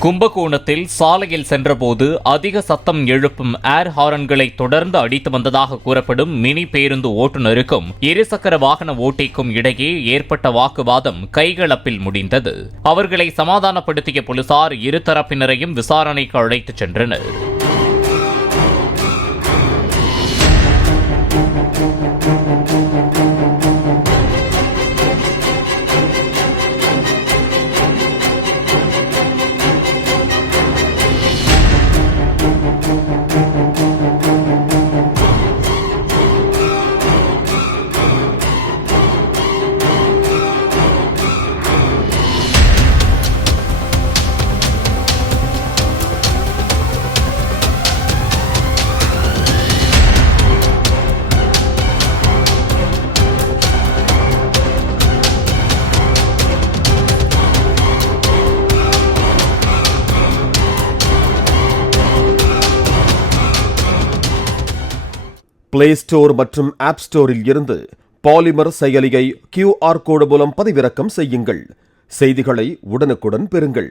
கும்பகோணத்தில் சாலையில் சென்றபோது அதிக சத்தம் எழுப்பும் ஏர் ஹாரன்களை தொடர்ந்து அடித்து வந்ததாக கூறப்படும் மினி பேருந்து ஓட்டுநருக்கும் இருசக்கர வாகன ஓட்டிக்கும் இடையே ஏற்பட்ட வாக்குவாதம் கைகலப்பில் முடிந்தது. அவர்களை சமாதானப்படுத்திய போலீசார் இருதரப்பினரையும் விசாரணைக்கு அழைத்துச் சென்றனர். பிளே ஸ்டோர் மற்றும் ஆப் ஸ்டோரில் இருந்து பாலிமர் செயலியை QR கோடு மூலம் பதிவிறக்கம் செய்யுங்கள். செய்திகளை உடனுக்குடன் பெறுங்கள்.